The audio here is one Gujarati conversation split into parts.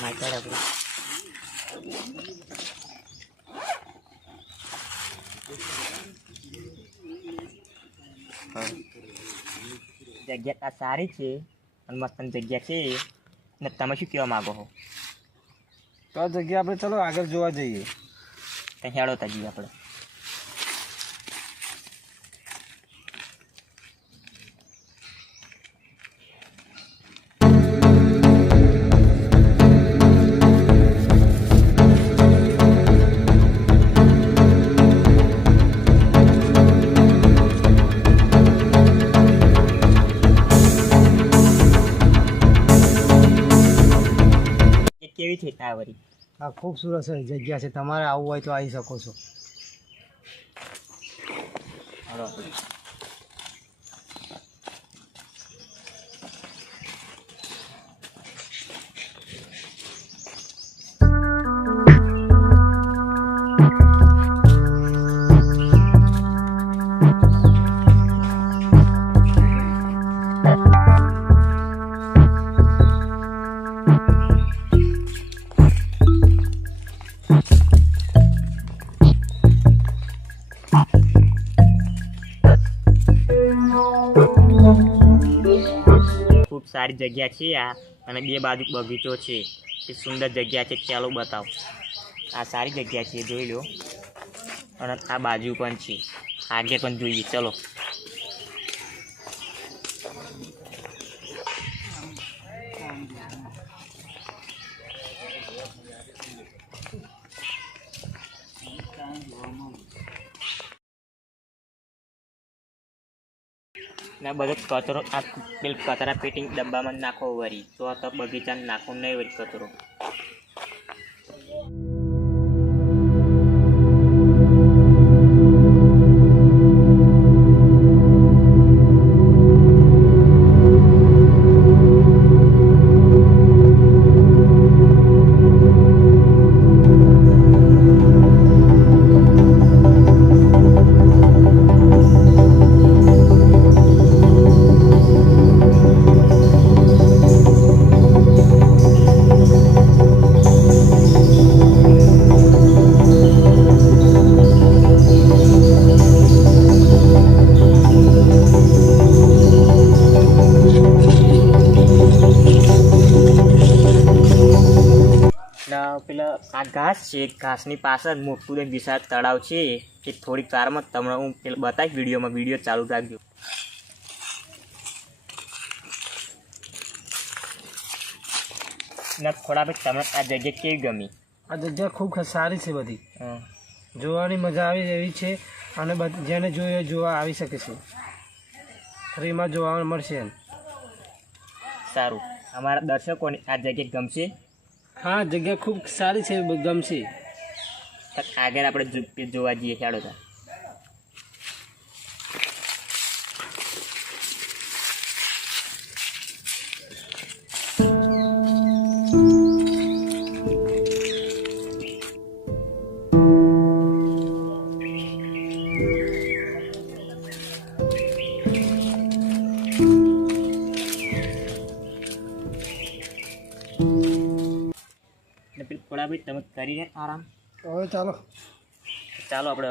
માઇકડ આપણે જગ્યા આ સારી છે અને મસ્ત જગ્યા છે ને તમે શું કહેવા માગો છો? તો આ જગ્યા આપણે ચલો આગળ જોવા જઈએ. ત્યાં હેડો તા જઈએ આપણે. કેવી છે તાવરી? આ ખૂબસૂરત છે જગ્યા છે, તમારે આવવું હોય તો આવી શકો છો. હાલો. ખૂબ સારી જગ્યા છે આ, અને બે બાજુ બગીચો છે. એ સુંદર જગ્યા છે. ચાલો બતાવો. આ સારી જગ્યા છે, જોઈ લો. અને આ બાજુ પણ છે, આગે પણ જોઈએ. ચલો. ના બધો કચરો આ પેલ કચરા પેટી ડબ્બામાં નાખો વરી, તો બગીચાને નાખો નહીં વરી કચરો. પેલા આ ઘાસ છે, ઘાસની પાછળ મોટું એક વિશાળ તળાવ છે. એ થોડીક વારમાં તમને હું પેલા બતાવીશ વિડીયોમાં. વિડીયો ચાલુ રાખજો. ના ખોડાભાઈ, તમને આ જગ્યા કેવી ગમી? આ જગ્યા ખૂબ સારી છે, બધી જોવાની મજા આવી એવી છે, અને જેને જોઈએ જોવા આવી શકે છે. ફ્રીમાં જોવા મળશે એમ. સારું. અમારા દર્શકોને આ જગ્યા ગમશે? હા, જગ્યા ખૂબ સારી છે, ગમશે. આગળ આપણે જોવા જઈએ. ચાલો તા. થોડા ભાઈ તમે કરી આરામ. હવે ચાલો આપણે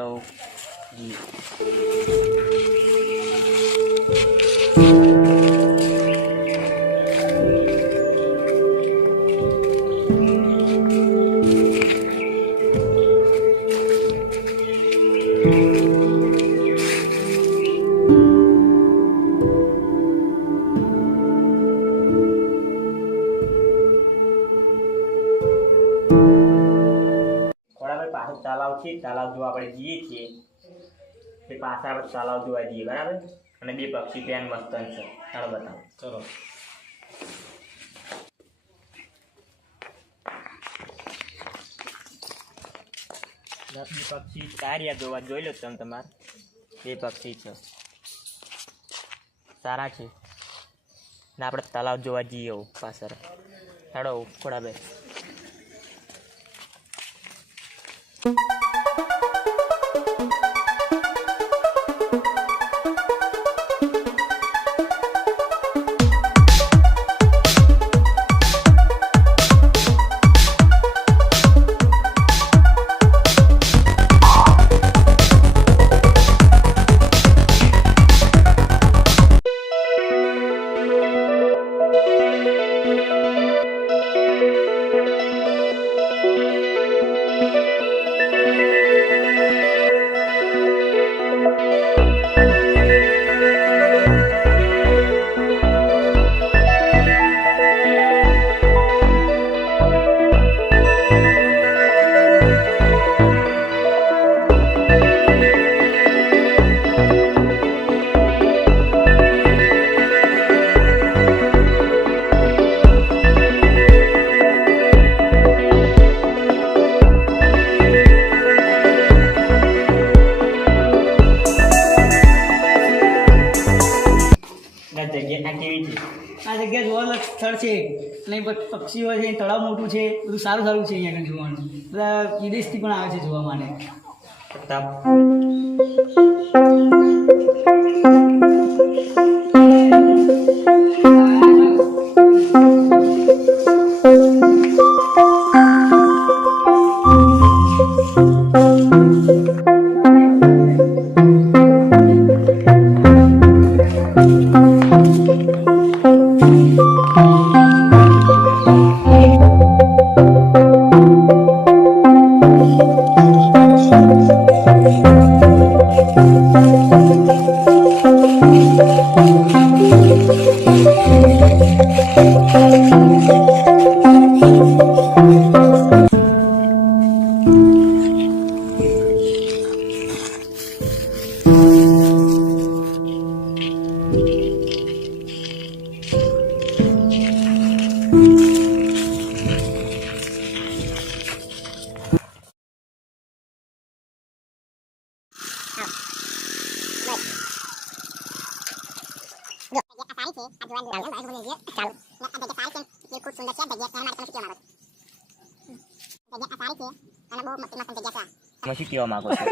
તલાવ છે. તલાવ જોવા આપણે જઈએ છીએ. એ પાછા આપણે તલાવ જોવા જઈએ, બરાબર. અને બે પક્ષી ત્યાં મસ્ત છે. ચાલો બતાવો. ચલો. પક્ષી કાર્યા જોવા જોઈ લો તમે તમારે. બે પક્ષી છે, સારા છે. ને આપણે તલાવ જોવા જઈએ પાછળ. હેડો થોડા બે. પક્ષીઓ છે, તળાવ મોટું છે, બધું સારું સારું છે અહીંયા આગળ જોવાનું. બધા વિદેશથી પણ આવે છે જોવા માટે. તમે શું કહેવા માંગો છો?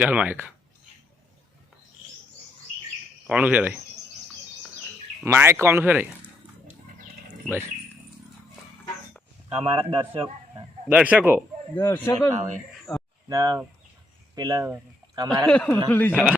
ચાલ માઇક કોણ ફેરાય માઇક કોણ ફેરાય બસ અમારા દર્શકો દર્શકો ના પેલા અમારા